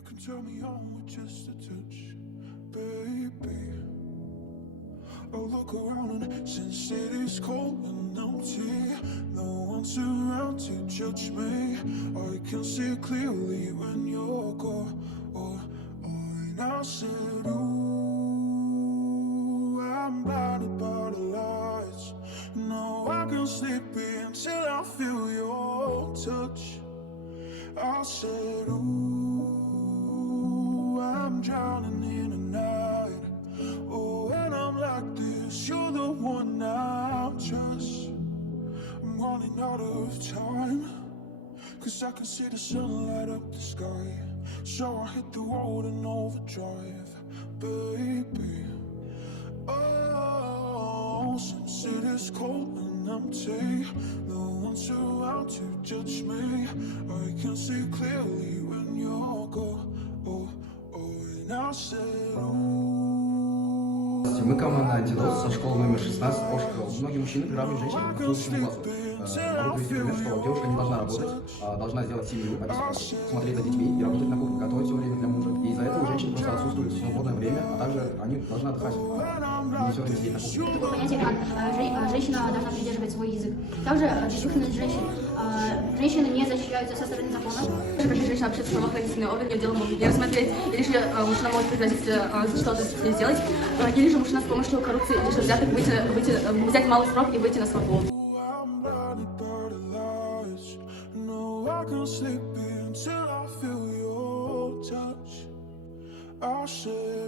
You can turn me on with just a touch, baby. Oh, look around and since it is cold and empty, no one's around to judge me. I can see clearly when you're gone. And I said, ooh, I'm blinded by the lights. No, I can't sleep until I feel your touch. I said, ooh, I'm drowning in the night. Oh, when I'm like this, you're the one I trust. I'm running out of time, 'cause I can see the sun light up the sky. So I hit the road in overdrive, baby. Oh, since it is cold and empty, no one's around to judge me. I can see clearly when you're gone. And I said, ooh. Мы команда «Антидот» со школы номер 16 Ошкол. Многие мужчины приравнивают женщин к отсутствующему глазу. Могу привести пример, что девушка не должна работать, должна сделать семью, смотреть за детьми и работать на кухне, готовить все время для мужа. И из-за этого у женщин просто отсутствует свободное время, а также они должны отдыхать, не все время сидеть на кухне. Такое понятие, как женщина должна придерживать свой язык. Также бесчувственность женщин. Женщины не защищаются со стороны закона. Если женщина общается с правоохранительными органами, дело могут не рассмотреть, или же мужчина может пригрозить что-то сделать, или же мужчина с помощью коррупции или же взяток взять малый срок и выйти на свободу. I can't sleep until I feel your touch. I said